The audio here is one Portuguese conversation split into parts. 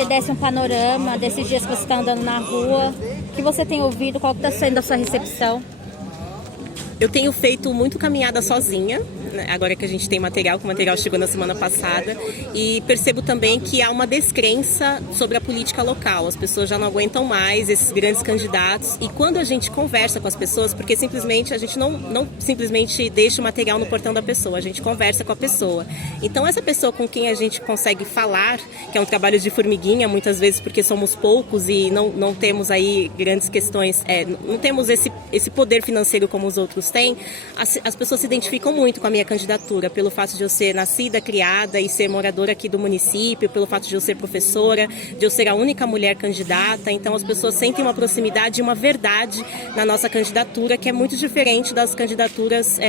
você desse um panorama desses dias que você está andando na rua, o que você tem ouvido, qual está sendo a sua recepção? Eu tenho feito muito caminhada sozinha, né, agora que a gente tem material, que o material chegou na semana passada, e percebo também que há uma descrença sobre a política local. As pessoas já não aguentam mais esses grandes candidatos, e quando a gente conversa com as pessoas, porque simplesmente a gente não simplesmente deixa o material no portão da pessoa, a gente conversa com a pessoa. Então essa pessoa com quem a gente consegue falar, que é um trabalho de formiguinha, muitas vezes porque somos poucos e não temos aí grandes questões, não temos esse poder financeiro como os outros têm, as pessoas se identificam muito com a minha candidatura, pelo fato de eu ser nascida, criada e ser moradora aqui do município, pelo fato de eu ser professora, de eu ser a única mulher candidata. Então as pessoas sentem uma proximidade e uma verdade na nossa candidatura, que é muito diferente das candidaturas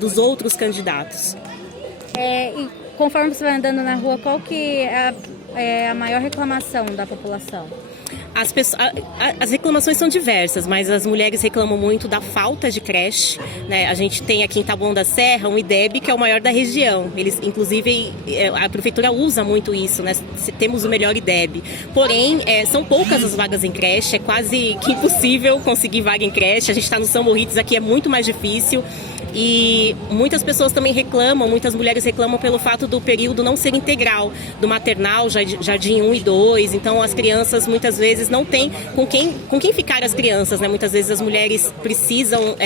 dos outros candidatos. E conforme você vai andando na rua, qual que é a maior reclamação da população? As reclamações são diversas, mas as mulheres reclamam muito da falta de creche, né? A gente tem aqui em Taboão da Serra um IDEB que é o maior da região. Inclusive, a prefeitura usa muito isso, né? Temos o melhor IDEB. Porém, são poucas as vagas em creche, é quase que impossível conseguir vaga em creche. A gente está no São Moritz, aqui é muito mais difícil. E muitas pessoas também reclamam, muitas mulheres reclamam pelo fato do período não ser integral, do maternal, jardim 1 e 2, então as crianças muitas vezes não têm com quem ficar as crianças, né? Muitas vezes as mulheres precisam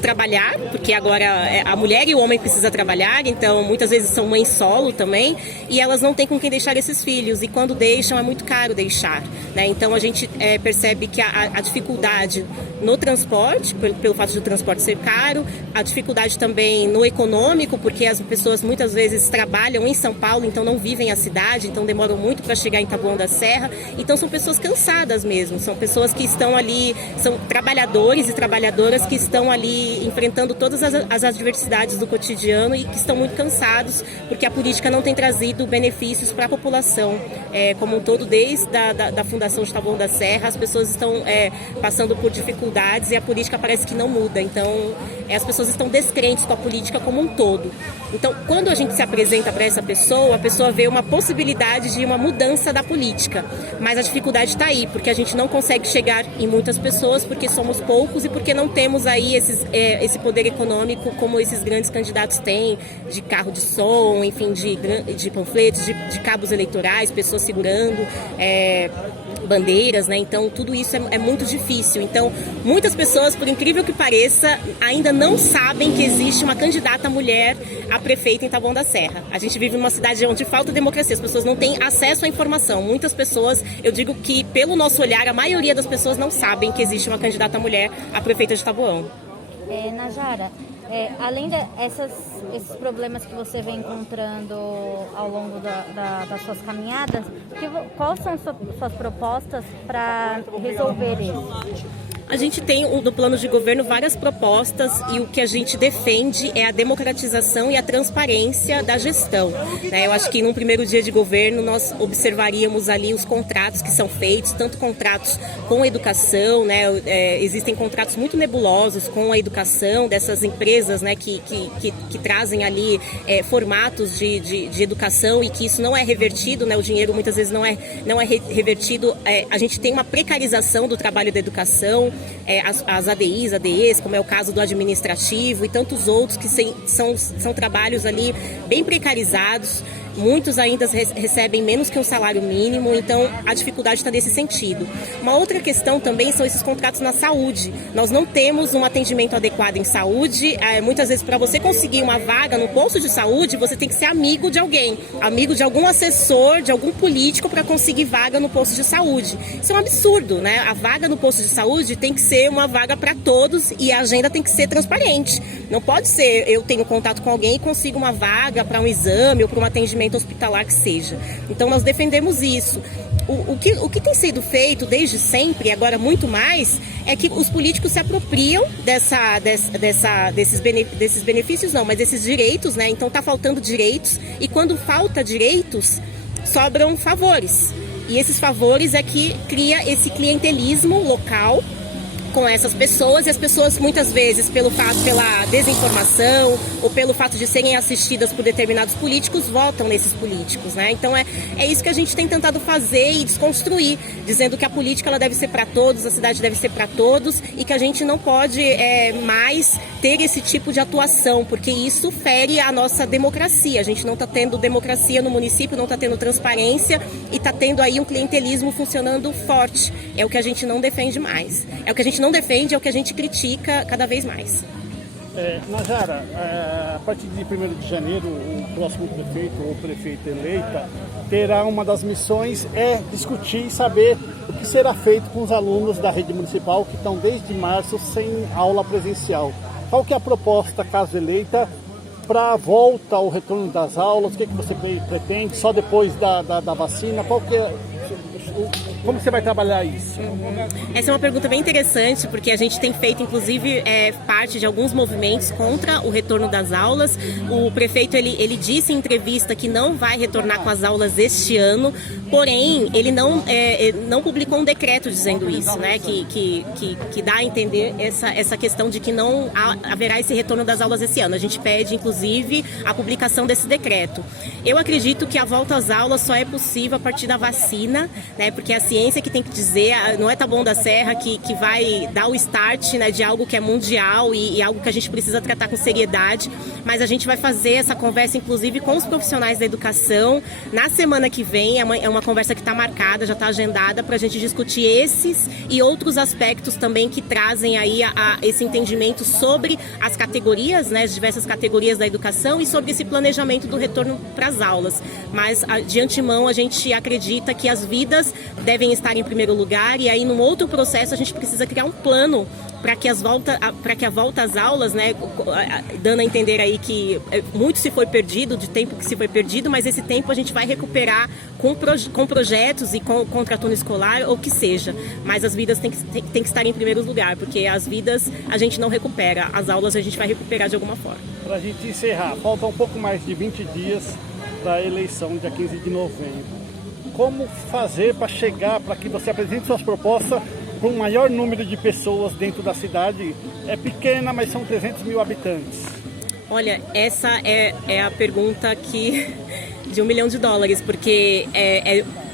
trabalhar, porque agora a mulher e o homem precisam trabalhar, então muitas vezes são mães solo também, e elas não têm com quem deixar esses filhos, e quando deixam é muito caro deixar, né? Então a gente percebe que a dificuldade no transporte, pelo fato de o transporte ser caro, a dificuldade também no econômico, porque as pessoas muitas vezes trabalham em São Paulo, então não vivem a cidade, então demoram muito para chegar em Taboão da Serra, então são pessoas cansadas mesmo, são pessoas que estão ali, são trabalhadores e trabalhadoras que estão ali enfrentando todas as adversidades do cotidiano e que estão muito cansados, porque a política não tem trazido benefícios para a população como um todo. Desde da fundação de Taboão da Serra, as pessoas estão passando por dificuldades e a política parece que não muda, então as pessoas estão descrentes com a política como um todo. Então, quando a gente se apresenta para essa pessoa, a pessoa vê uma possibilidade de uma mudança da política, mas a dificuldade está aí, porque a gente não consegue chegar em muitas pessoas, porque somos poucos e porque não temos aí esse poder econômico como esses grandes candidatos têm, de carro de som, enfim, de panfletos, de cabos eleitorais, pessoas segurando bandeiras, né? Então tudo isso é muito difícil. Então muitas pessoas, por incrível que pareça, ainda não sabem que existe uma candidata mulher a prefeita em Taboão da Serra. A gente vive numa cidade onde falta democracia, as pessoas não têm acesso à informação. Muitas pessoas, eu digo que pelo nosso olhar, a maioria das pessoas não sabem que existe uma candidata mulher a prefeita de Taboão. Najara, além desses problemas que você vem encontrando ao longo das suas caminhadas, quais são suas propostas para resolver isso? A gente tem no plano de governo várias propostas e o que a gente defende é a democratização e a transparência da gestão, né? Eu acho que num primeiro dia de governo nós observaríamos ali os contratos que são feitos, tanto contratos com a educação, né? Existem contratos muito nebulosos com a educação dessas empresas, né? Que trazem ali formatos de educação e que isso não é revertido, né? O dinheiro muitas vezes não é revertido. A gente tem uma precarização do trabalho da educação. As ADIs, ADEs, como é o caso do administrativo e tantos outros que são trabalhos ali bem precarizados. Muitos ainda recebem menos que um salário mínimo, então a dificuldade está nesse sentido. Uma outra questão também são esses contratos na saúde. Nós não temos um atendimento adequado em saúde. Muitas vezes, para você conseguir uma vaga no posto de saúde, você tem que ser amigo de alguém, amigo de algum assessor, de algum político para conseguir vaga no posto de saúde. Isso é um absurdo, né? A vaga no posto de saúde tem que ser uma vaga para todos e a agenda tem que ser transparente. Não pode ser eu tenho contato com alguém e consigo uma vaga para um exame ou para um atendimento hospitalar que seja. Então nós defendemos isso. O que tem sido feito desde sempre, e agora muito mais, é que os políticos se apropriam desses benefícios, não, mas desses direitos, né? Então tá faltando direitos, e quando falta direitos, sobram favores. E esses favores é que cria esse clientelismo local, com essas pessoas, e as pessoas muitas vezes pela desinformação ou pelo fato de serem assistidas por determinados políticos, votam nesses políticos, né? Então é isso que a gente tem tentado fazer e desconstruir, dizendo que a política ela deve ser para todos, a cidade deve ser para todos e que a gente não pode mais ter esse tipo de atuação, porque isso fere a nossa democracia. A gente não está tendo democracia no município, não está tendo transparência e está tendo aí um clientelismo funcionando forte. É o que a gente não defende mais. É o que a gente não defende, é o que a gente critica cada vez mais. Nayara, a partir de 1º de janeiro, o próximo prefeito ou prefeita eleita terá uma das missões discutir e saber o que será feito com os alunos da rede municipal que estão desde março sem aula presencial. Qual que é a proposta, caso eleita, para a volta ao retorno das aulas? O que você pretende? Só depois da vacina? Como você vai trabalhar isso? Essa é uma pergunta bem interessante, porque a gente tem feito, inclusive, parte de alguns movimentos contra o retorno das aulas. O prefeito, ele disse em entrevista que não vai retornar com as aulas este ano, porém, ele não publicou um decreto dizendo isso, né? Que dá a entender essa questão de que não haverá esse retorno das aulas esse ano. A gente pede, inclusive, a publicação desse decreto. Eu acredito que a volta às aulas só é possível a partir da vacina, né? Porque a ciência que tem que dizer, não é Taboão da Serra que vai dar o start, né, de algo que é mundial e algo que a gente precisa tratar com seriedade, mas a gente vai fazer essa conversa, inclusive, com os profissionais da educação na semana que vem. É uma conversa que está marcada, já está agendada, para a gente discutir esses e outros aspectos também que trazem aí esse entendimento sobre as categorias, né, as diversas categorias da educação e sobre esse planejamento do retorno para as aulas. Mas, de antemão, a gente acredita que as vidas devem estar em primeiro lugar, e aí num outro processo a gente precisa criar um plano para que a volta às aulas, né, dando a entender aí que muito se foi perdido, de tempo que se foi perdido, mas esse tempo a gente vai recuperar com projetos e com contraturno escolar, ou que seja, mas as vidas têm que estar em primeiro lugar, porque as vidas a gente não recupera, as aulas a gente vai recuperar de alguma forma. Para a gente encerrar, falta um pouco mais de 20 dias para a eleição, dia 15 de novembro. Como fazer para que você apresente suas propostas para um maior número de pessoas dentro da cidade? É pequena, mas são 300 mil habitantes. Olha, essa é a pergunta de $1 milhão, porque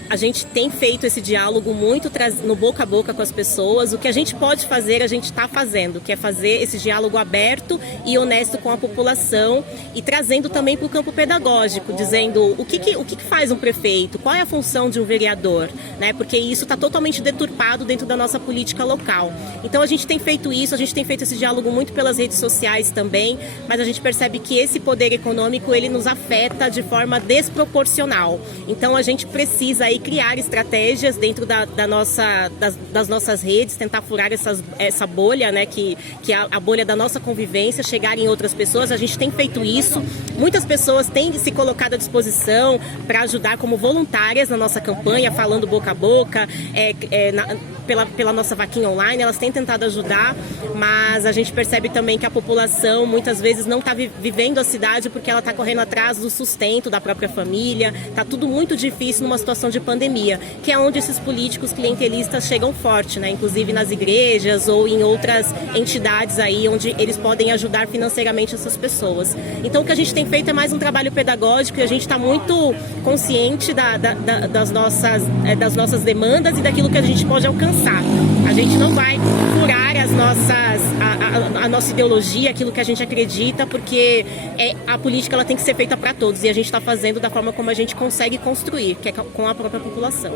a gente tem feito esse diálogo muito no boca a boca com as pessoas. O que a gente pode fazer, a gente está fazendo, que é fazer esse diálogo aberto e honesto com a população e trazendo também para o campo pedagógico, dizendo o que faz um prefeito, qual é a função de um vereador, né? Porque isso está totalmente deturpado dentro da nossa política local. Então a gente tem feito isso, a gente tem feito esse diálogo muito pelas redes sociais também, mas a gente percebe que esse poder econômico, ele nos afeta de forma desproporcional. Então a gente precisa aí criar estratégias dentro das nossas redes, tentar furar essa bolha, né, que é a bolha da nossa convivência, chegar em outras pessoas. A gente tem feito isso, muitas pessoas têm se colocado à disposição para ajudar como voluntárias na nossa campanha, falando boca a boca, pela nossa vaquinha online, elas têm tentado ajudar, mas a gente percebe também que a população muitas vezes não está vivendo a cidade porque ela está correndo atrás do sustento da própria família, está tudo muito difícil numa situação de pandemia, que é onde esses políticos clientelistas chegam forte, né? Inclusive nas igrejas ou em outras entidades aí onde eles podem ajudar financeiramente essas pessoas. Então o que a gente tem feito é mais um trabalho pedagógico e a gente está muito consciente das nossas demandas e daquilo que a gente pode alcançar. A gente não vai furar a nossa ideologia, aquilo que a gente acredita, porque a política ela tem que ser feita para todos e a gente está fazendo da forma como a gente consegue construir, que é com a própria população.